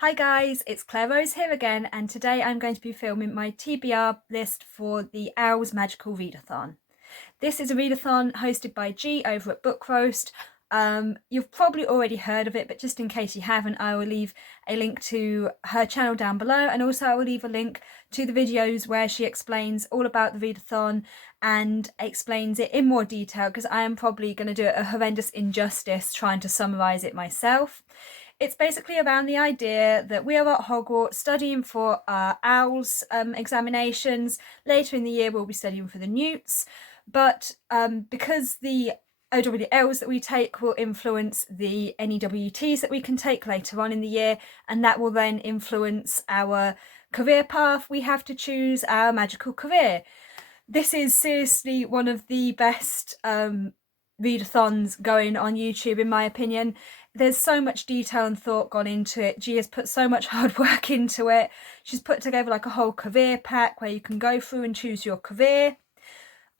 Hi guys, it's Claire Rose here again, and today I'm going to be filming my TBR list for the O.W.L.s Magical Readathon. This is a readathon hosted by G over at Book Roast. You've probably already heard of it, but just in case you haven't, I will leave a link to her channel down below, and also I will leave a link to the videos where she explains all about the readathon and explains it in more detail, because I am probably going to do it a horrendous injustice trying to summarise it myself. It's basically around the idea that we are at Hogwarts studying for our OWLS examinations. Later in the year we'll be studying for the Newts, but because the OWLs that we take will influence the NEWTs that we can take later on in the year, and that will then influence our career path, we have to choose our magical career. This is seriously one of the best readathons going on YouTube, in my opinion. There's so much detail and thought gone into it. Gia has put so much hard work into it. She's put together like a whole career pack where you can go through and choose your career.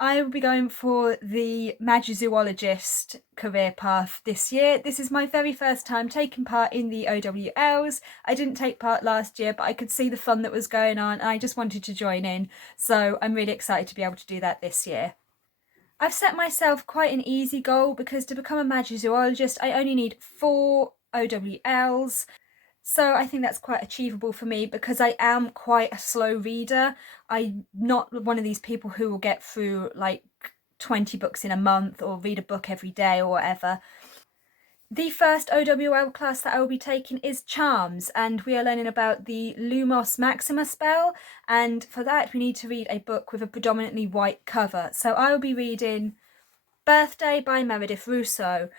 I will be going for the Magizoologist career path this year. This is my very first time taking part in the O.W.L.s. I didn't take part last year, but I could see the fun that was going on and I just wanted to join in. So I'm really excited to be able to do that this year. I've set myself quite an easy goal, because to become a Magizoologist I only need 4 O.W.L.s. So I think that's quite achievable for me, because I am quite a slow reader. I'm not one of these people who will get through like 20 books in a month or read a book every day or whatever. The first OWL class that I will be taking is Charms, and we are learning about the Lumos Maxima spell, and for that we need to read a book with a predominantly white cover. So I will be reading Birthday by Meredith Russo.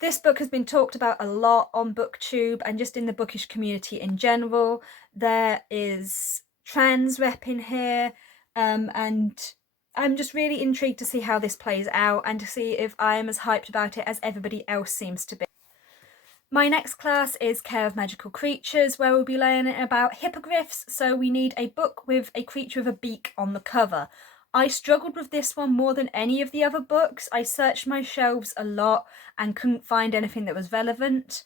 This book has been talked about a lot on BookTube and just in the bookish community in general. There is trans rep in here, and I'm just really intrigued to see how this plays out and to see if I am as hyped about it as everybody else seems to be. My next class is Care of Magical Creatures, where we'll be learning about hippogriffs, so we need a book with a creature with a beak on the cover. I struggled with this one more than any of the other books. I searched my shelves a lot and couldn't find anything that was relevant.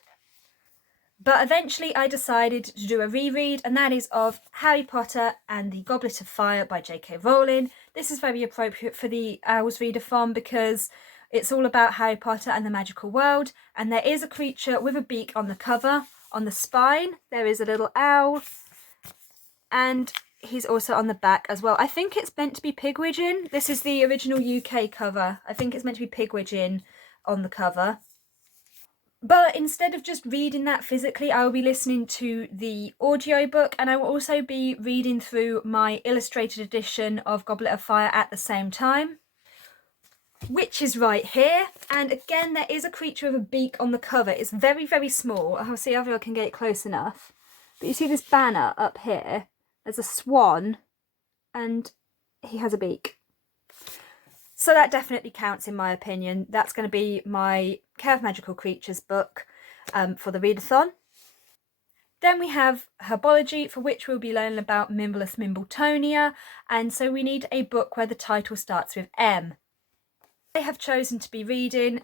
But eventually I decided to do a reread, and that is of Harry Potter and the Goblet of Fire by J.K. Rowling. This is very appropriate for the O.W.L.s Readathon because it's all about Harry Potter and the magical world, and there is a creature with a beak on the cover. On the spine there is a little owl, and he's also on the back as well. I think it's meant to be Pigwidgeon. This is the original UK cover. I think it's meant to be Pigwidgeon on the cover. But instead of just reading that physically, I will be listening to the audiobook, and I will also be reading through my illustrated edition of Goblet of Fire at the same time, which is right here. And again, there is a creature with a beak on the cover. It's very, very small. I'll see if I can get it close enough. But you see this banner up here? There's a swan, and he has a beak. So that definitely counts in my opinion. That's going to be my Care of Magical Creatures book for the readathon. Then we have Herbology, for which we'll be learning about Mimbless Mimbletonia, and so we need a book where the title starts with M. I have chosen to be reading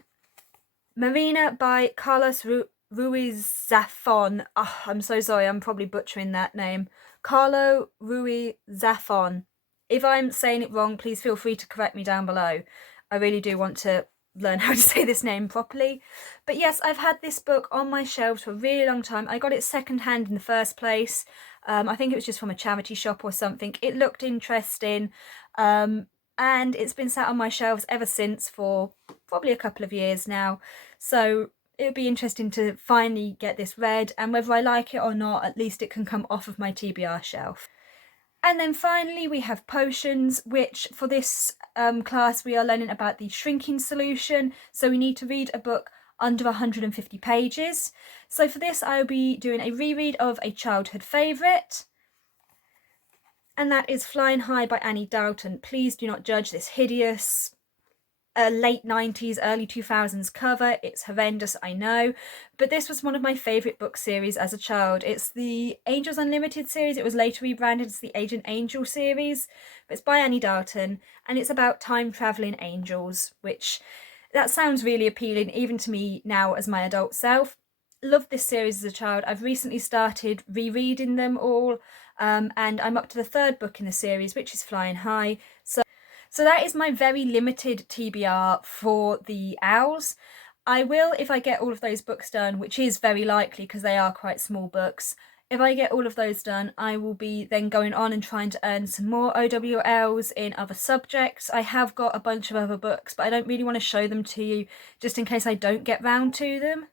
Marina by Carlos Ruiz-Zafón. Oh, I'm so sorry, I'm probably butchering that name. Carlo Ruiz-Zafón. If I'm saying it wrong, please feel free to correct me down below. I really do want to learn how to say this name properly. But yes, I've had this book on my shelves for a really long time. I got it secondhand in the first place. I think it was just from a charity shop or something. It looked interesting, and it's been sat on my shelves ever since for probably a couple of years now. So it would be interesting to finally get this read, and whether I like it or not, at least it can come off of my TBR shelf. And then finally we have Potions, which for this class we are learning about the shrinking solution. So we need to read a book under 150 pages. So for this I will be doing a reread of a childhood favourite, and that is Flying High by Annie Dalton. Please do not judge this hideous late 90s, early 2000s cover. It's horrendous, I know, but this was one of my favourite book series as a child. It's the Angels Unlimited series. It was later rebranded as the Agent Angel series, but it's by Annie Dalton, and it's about time travelling angels, which that sounds really appealing even to me now as my adult self. loved this series as a child. I've recently started rereading them all, and I'm up to the third book in the series, which is Flying High. So that is my very limited TBR for the Owls. I will, if I get all of those books done, which is very likely because they are quite small books, if I get all of those done, I will be then going on and trying to earn some more OWLs in other subjects. I have got a bunch of other books, but I don't really want to show them to you just in case I don't get round to them.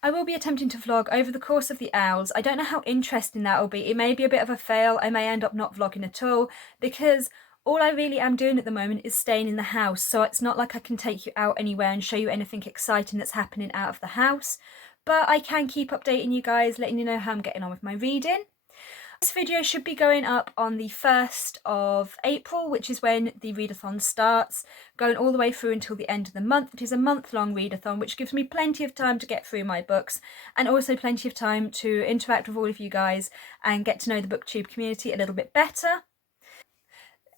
I will be attempting to vlog over the course of the Owls. I don't know how interesting that will be. It may be a bit of a fail. I may end up not vlogging at all because all I really am doing at the moment is staying in the house. So it's not like I can take you out anywhere and show you anything exciting that's happening out of the house. But I can keep updating you guys, letting you know how I'm getting on with my reading. This video should be going up on the 1st of April, which is when the readathon starts, going all the way through until the end of the month. It is a month-long readathon, which gives me plenty of time to get through my books and also plenty of time to interact with all of you guys and get to know the BookTube community a little bit better.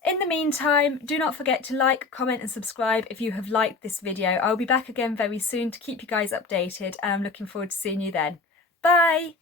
In the meantime, do not forget to like, comment and subscribe if you have liked this video. I'll be back again very soon to keep you guys updated, and I'm looking forward to seeing you then. Bye!